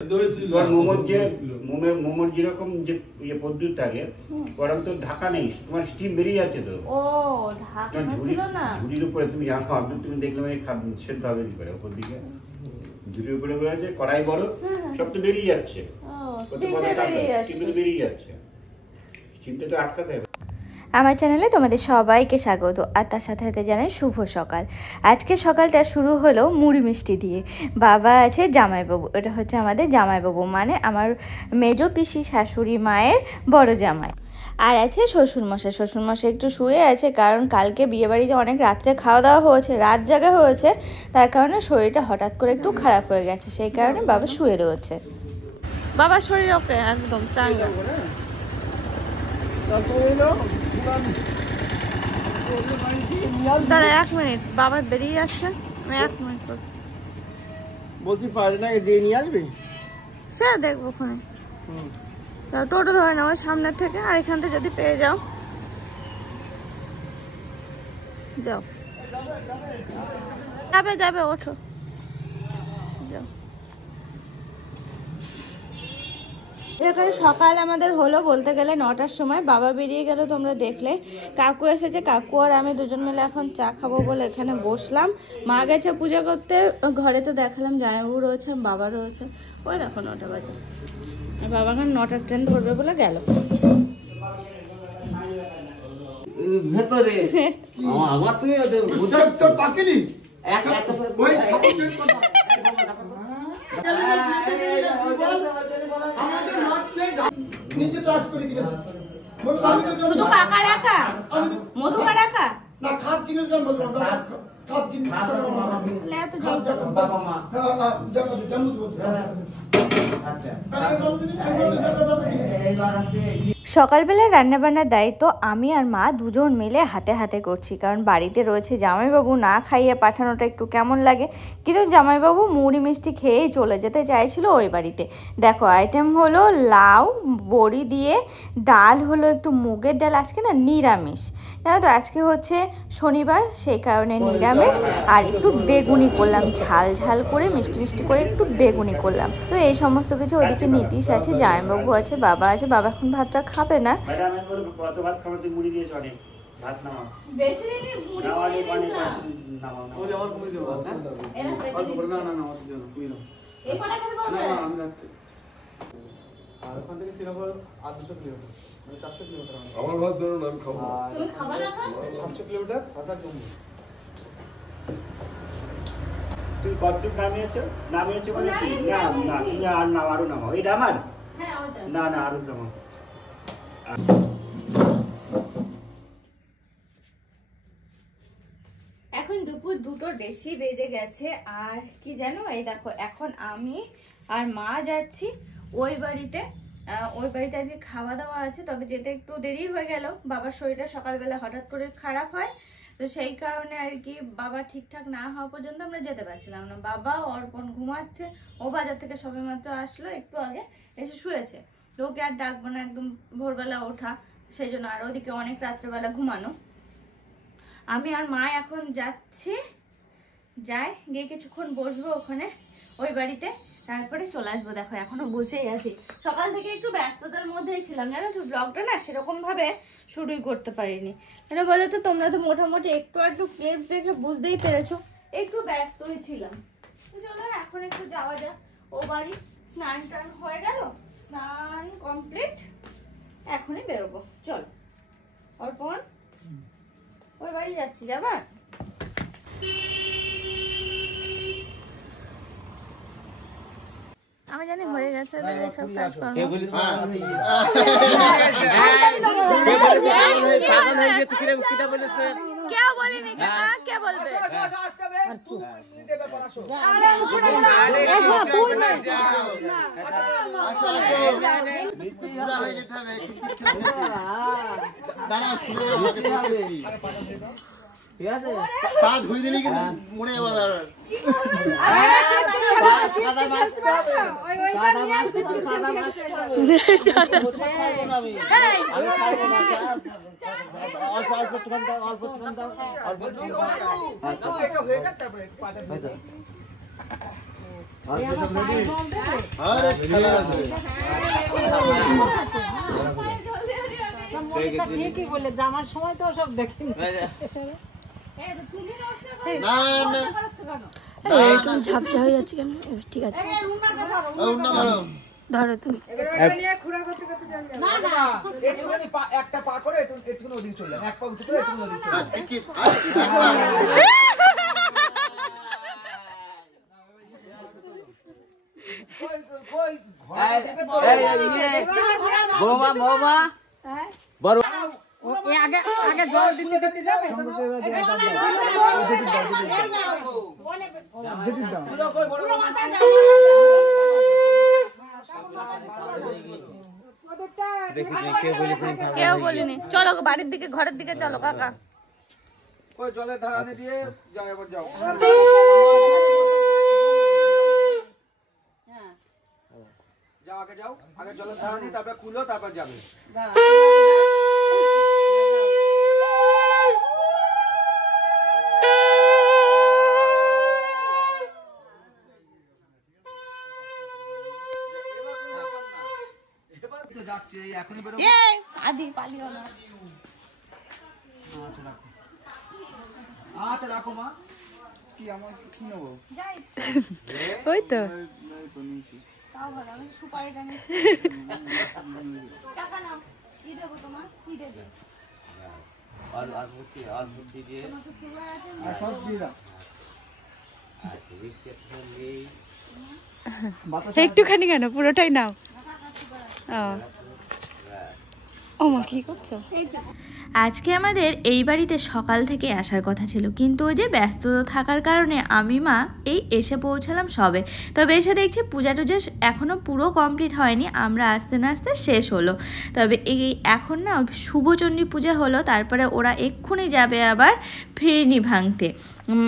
তোর মোমোর যেরকম যে পদ্ধতি থাকে ওরকম তো ঢাকা নেই, তোমার স্টিম বেরিয়ে যাচ্ছে তো। ও ঢাকা ছিল না, ঝুড়ির উপরে তুমি জানো, তুমি দেখলে সেদ্ধ হবে কি করে উপর দিকে, ঝুড়ির উপরে আছে, কড়াই বড়, সব তো বেরিয়ে যাচ্ছে, স্টিমটা বেরিয়ে যাচ্ছে, স্টিমটা তো আটকাতে হবে। আমার চ্যানেলে তোমাদের সবাইকে স্বাগত, আর তার সাথে সাথে জানাই শুভ সকাল। আজকে সকালটা শুরু হলো মুড়ি মিষ্টি দিয়ে। বাবা আছে, জামাইবাবু, এটা হচ্ছে আমাদের জামাইবাবু, মানে আমার মেজো পিসি শাশুড়ি মায়ের বড় জামাই। আর আছে শ্বশুরমশাই। শ্বশুরমশাই একটু শুয়ে আছে, কারণ কালকে বিয়েবাড়িতে অনেক রাত্রে খাওয়া দাওয়া হয়েছে, রাত জাগা হয়েছে, তার কারণে শরীরটা হঠাৎ করে একটু খারাপ হয়ে গেছে, সেই কারণে বাবা শুয়ে রয়েছে। বাবার শরীর ওকে একদম চাঙ্গা। দাঁড়া 1 মিনিট, বাবা বেরিয়ে যাচ্ছে, আমি 1 মিনিট বলছি পারে না, দিয়ে নিয়ে আসবে, সে দেখবো ওখানে। টোটো ধরে নাও সামনের থেকে, আর এখান থেকে যদি পেয়ে যাও যাও, যাবে যাবে, ওঠো যাও। এখানে সকাল আমাদের হলো বলতে গেলে 9টার সময়, বাবা বেরিয়ে গেল তোমরা দেখলে, কাকু এসেছে, কাকু আর আমি দুজন মিলে এখন চা খাবো বলে এখানে বসলাম। মা গেছে পূজা করতে, ঘরে তো দেখালাম জামাইবাবু রয়েছে, বাবা রয়েছে, ওই দেখো 9টা বাজে, আর বাবা এখন 9টার ট্রেন ধরবে বলে গেল ভেতরে। আমার তুমি বুঝাচ্ছ পাকিনি নিজে চাষ করে কিনেছি, শুধু কাকা রাখা মধু রাখা না খাদ কিনে যান, বলবো খাদ কিনে এত জল বাবা মা জানো বলছি। সকালবেলায় রান্নাবান্নার দায়িত্ব আমি আর মা দুজন মিলে হাতে হাতে করছি, কারণ বাড়িতে রয়েছে জামাইবাবু, না খাইয়ে পাঠানোটা একটু কেমন লাগে। কিন্তু জামাইবাবু মুড়ি মিষ্টি খেয়েই চলে যেতে চাইছিল ওই বাড়িতে। দেখো আইটেম হলো লাউ বড়ি দিয়ে, ডাল হলো একটু মুগের ডাল, আজকে না নিরামিষ, জানো তো আজকে হচ্ছে শনিবার, সেই কারণে নিরামিষ। আর একটু বেগুনি করলাম, ঝাল ঝাল করে মিষ্টি মিষ্টি করে একটু বেগুনি করলাম। তো এই সমস্ত কিছু। ওদিকে নীতিশ আছে, জামাইবাবু আছে, বাবা আছে। বাবা এখন ভাতটা খাবে না। কত ভাত খাবো, তুই মুড়ি দিয়েছ অনেক, ভাত নামাও বেশি দিনই মুড়ি নামাও ওই আমার কই দেব, হ্যাঁ অল্প করে, না না না আমার জন্য কই দাও, এই কটা খেতে পারবে না আমি রাখছি। আর ওখান থেকে শ্রীনগর 800 কিলোমিটার, মানে 400 কিলোমিটার। আমার ভাত ধরুন, আমি খাবো। তুমি খাবার না খাও 700 কিলোমিটার হাঁটার জন্য। তুমি কতটুকু নামিয়েছো মানে কি? না না তুমি আর নাও, আরো নামাও, এটা আমার, হ্যাঁ ওটা না না আরো নামাও। এখন দুপুর 2টোর বেশি বেজে গেছে, আর কি জানো, এই দেখো এখন আমি আর মা যাচ্ছি ওই বাড়িতে। ওই বাড়িতে আজকে খাওয়া দাওয়া আছে, তবে যেতে একটু দেরি হয়ে গেল, বাবার শরীরটা সকালবেলা হঠাৎ করে খারাপ হয়, তো সেই কারণে আর কি বাবা ঠিকঠাক না হওয়া পর্যন্ত আমরা যেতে পারছিলাম না। বাবা অর্পণ ঘুমাচ্ছে, ও বাজার থেকে সবেমাত্র আসলো, একটু আগে এসে শুয়েছে, তো ওকে আর ডাকবো না, একদম ভোরবেলা ওঠা, সেই জন্য। আর ওদিকে অনেক রাত্রেবেলা ঘুমানো। আমি আর মা এখন যাচ্ছি, যাই গিয়ে কিছুক্ষণ বসবো ওখানে ওই বাড়িতে, তারপরে চলে আসবো। দেখো এখনো বসেই আছি, সকাল থেকে একটু ব্যস্ততার মধ্যেই ছিলাম, জানো তো ব্লগটা না সেরকম ভাবে শুরুই করতে পারিনি। কেন বলো তো, তোমরা তো মোটামুটি একটু একটু ক্লিপস দেখে বুঝতেই পেরেছো, একটু ব্যস্তই ছিলাম। চলো এখন একটু যাওয়া যাক ও বাড়ি, স্নান টান হয়ে গেল, স্নান কমপ্লিট, এখনই বেরোবো। চল অর্পণ, ওই বাড়ি যাচ্ছি, যাবা? আমি জানি হয়ে গেছে সব কাজ করো। কেউ বলিনি, কে বলবে? ঠিক আছে, পা ধুই দিলি কিন্তু মনে আবার ঠিকই বলে জামার সময় তো সব দেখি একটু ঝাপসা হয়ে যাচ্ছে কেন? ঠিক আছে, ধরো তুমি। একটা পা করে একটু ওদিকে চলে যান, এক পা উঁচু করে একটু ওদিকে চলে আগে জল দিতে যাবে কেউ বলিনি। চলো বাড়ির দিকে, ঘরের দিকে চলো কাকা। ওই জলের ধারানে দিয়ে যাও, এবার যাও। যাও, আগে যাও, আগে জলের ধারানি, তারপর খুলো, তারপর যাবে। এবার তো যাচ্ছে, এই এখনই বেরো। আদি পালিও না। আচ্ছা রাখো মা। কি আমার কি নেবো? ওই তো তাও ভালো, আমি সুপারিটা নিচ্ছি। টাকা নাও, কি দেবো তোমার? চিড়ে দেবো। সব দিয়ে দাও। একটুখানি কেন, পুরোটাই নাও। ও মা কি করছো? আজকে আমাদের এই বাড়িতে সকাল থেকে আসার কথা ছিল, কিন্তু ওই যে ব্যস্ততা থাকার কারণে আমি মা এই এসে পৌঁছালাম সবে। তবে এসে দেখছি পূজা টুজা এখনও পুরো কমপ্লিট হয়নি, আমরা আস্তে না আস্তে শেষ হলো। তবে এই এখন না শুভচণ্ডী পূজা হলো, তারপরে ওরা এক্ষুনি যাবে আবার ফিরনি ভাঙতে,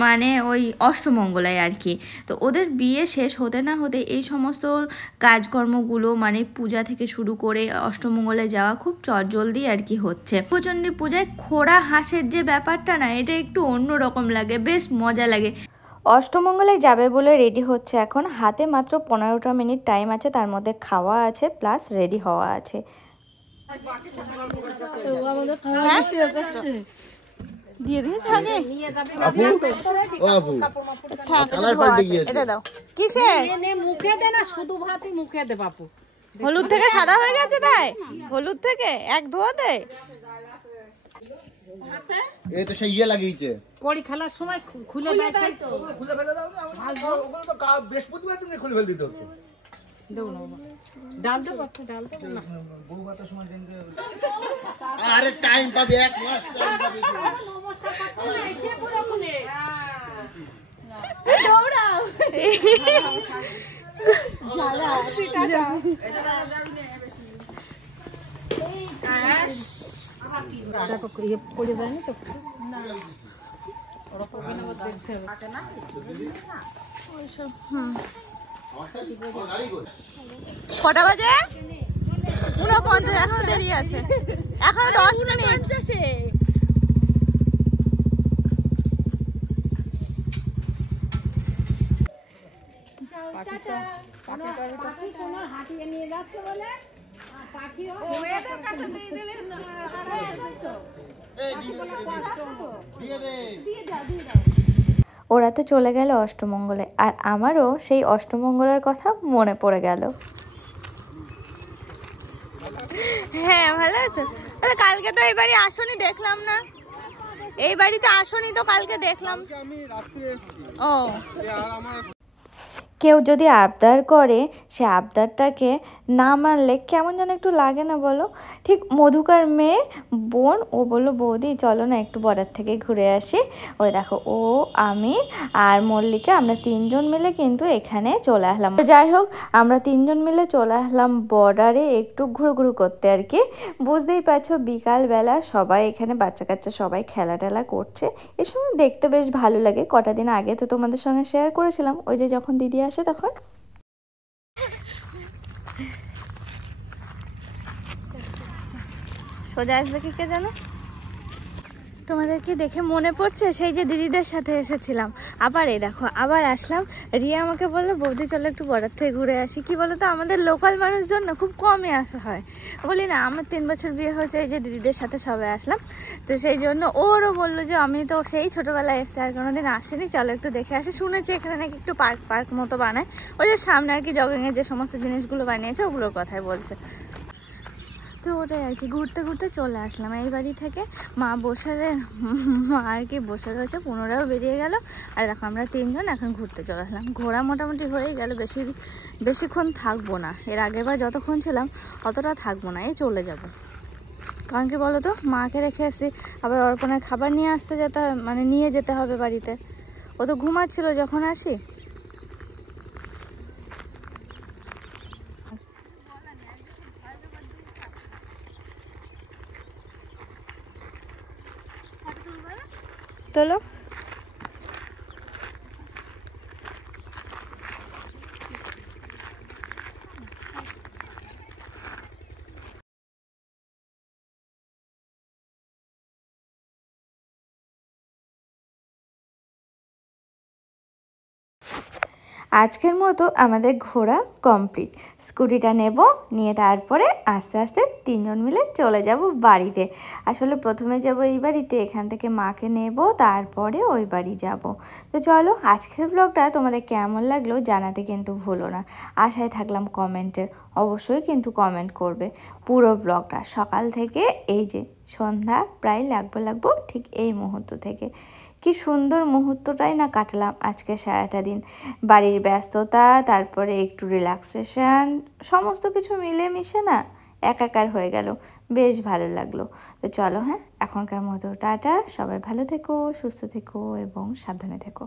মানে ওই অষ্টমঙ্গলায় আর কি। তো ওদের বিয়ে শেষ হতে না হতে এই সমস্ত কাজকর্মগুলো মানে পূজা থেকে শুরু করে অষ্টমঙ্গলে যাওয়া খুব চটজলদি আর কি হচ্ছে। শুভচণ্ডী পূজায় খোড়া হাঁসের যে ব্যাপারটা না, এটা একটু অন্যরকম লাগে, বেশ মজা লাগে। অষ্টমঙ্গলে যাবে বলে রেডি হচ্ছে এখন। হাতে মাত্র 15টা মিনিট টাইম আছে, তার মধ্যে খাওয়া আছে প্লাস রেডি হওয়া আছে। দিয়ে দিয়েছে আগে? এটা দাও। কিসে? মুখে দে না, শুধু ভাতই মুখে দে বাপু। হলুদ থেকে সাদা হয়ে গেছে তাই? হলুদ থেকে এক ধোয়াতে? এই তো সেই ইয়ে লাগিয়েছে কড়ি খেলার সময় খুলে দেয় তো। খুলে ফেলে দাও না, ওগুলো তো বৃহস্পতিবার তুমি খুলে ফেল দিতে হতো। দেও না ডাল দে বাপু, ডাল দে না। বউ ভাতের সময় দেখবে। আরে টাইম পাবে, এক মাস টাইম পাবে। নমস্কার করতে এসে পুরো খুলে দৌড়াও। পড়ে যায় না তো। কটা বাজে? 49, এখনো দেরি আছে, এখনো 10 মিনিট। হাঁটিয়ে নিয়ে যাচ্ছে বলে পাখি ওরা তো চলে গেল অষ্টমঙ্গলে, আর আমারও সেই অষ্টমঙ্গলের কথা মনে পড়ে গেল। হ্যাঁ ভালো আছো? কালকে তো এই বাড়ি আসনি, দেখলাম না। এই বাড়িতে আসনি তো, কালকে দেখলাম। আমি রাত্রে এসেছি। ও, আর আমার কেউ যদি আবদার করে, সে আবদারটাকে না মানলে কেমন যেন একটু লাগে না বলো? ঠিক মধুকার মেয়ে বোন, ও বললো বৌদি চলো না একটু বর্ডার থেকে ঘুরে আসি। ওই দেখো, ও আমি আর মল্লিকা আমরা 3 জন মিলে কিন্তু এখানে চলে আসলাম। যাই হোক, আমরা 3 জন মিলে চলে আসলাম বর্ডারে একটু ঘুরু করতে আর কি। বুঝতেই পারছো বিকালবেলা সবাই এখানে বাচ্চা কাচ্চা সবাই খেলা টেলা করছে, এই সময় দেখতে বেশ ভালো লাগে। কটা দিন আগে তো তোমাদের সঙ্গে শেয়ার করেছিলাম, ওই যে যখন দিদি আসে তখন। সোজা আসবে কি কে জানে? তোমাদেরকে দেখে মনে পড়ছে সেই যে দিদিদের সাথে এসেছিলাম, আবার এই দেখো আবার আসলাম। রিয়া আমাকে বললো বৌদি চলো একটু বর্ডার থেকে ঘুরে আসি। কি বলো তো, আমাদের লোকাল মানুষজন না খুব কমই আসা হয়। বলি না আমার 3 বছর বিয়ে হয়েছে, এই যে দিদিদের সাথে সবাই আসলাম। তো সেই জন্য ওরও বললো যে আমি তো সেই ছোটোবেলায় এসেছি আর কোনোদিন আসিনি, চলো একটু দেখে আসি। শুনেছি এখানে নাকি একটু পার্ক মতো বানায়, ওই যে সামনে আর কি জগিংয়ের যে সমস্ত জিনিসগুলো বানিয়েছে ওগুলোর কথাই বলছে। তো ওটাই আর কি, ঘুরতে চলে আসলাম এই বাড়ি থেকে। মা আর কি বসে রয়েছে, পুনরাও বেরিয়ে গেল। আর দেখো আমরা 3 জন এখন ঘুরতে চলে আসলাম। ঘোরা মোটামুটি হয়ে গেল, বেশিক্ষণ থাকবো না। এর আগেরবার যতক্ষণ ছিলাম অতটা থাকবো না, এই চলে যাব। কারণ কি বলো তো, মাকে রেখে এসেছি, আবার অর্পণের খাবার নিয়ে যেতে হবে বাড়িতে। ও তো ঘুমাচ্ছিল যখন আসি। তোলো। আজকের মতো আমাদের ঘোরা কমপ্লিট। স্কুটিটা নিয়ে তারপরে আস্তে আস্তে 3 জন মিলে চলে যাব বাড়িতে। আসলে প্রথমে যাব এই বাড়িতে, এখান থেকে মাকে নেব, তারপরে ওই বাড়ি যাব। তো চলো, আজকের ব্লগটা তোমাদের কেমন লাগলো জানাতে কিন্তু ভুলো না। আশায় থাকলাম কমেন্টের, অবশ্যই কিন্তু কমেন্ট করবে। পুরো ব্লগটা সকাল থেকে এই যে সন্ধ্যা প্রায় লাগবো ঠিক এই মুহূর্ত থেকে। কি সুন্দর মুহূর্তটাই না কাটলাম আজকে সারাটা দিন। বাড়ির ব্যস্ততা, তারপরে একটু রিল্যাক্সেশন, সমস্ত কিছু মিলেমিশে না একাকার হয়ে গেল। বেশ ভালো লাগলো। তো চলো, হ্যাঁ, এখনকার মতো টাটা। সবাই ভালো থেকো, সুস্থ থেকো এবং সাবধানে থেকো।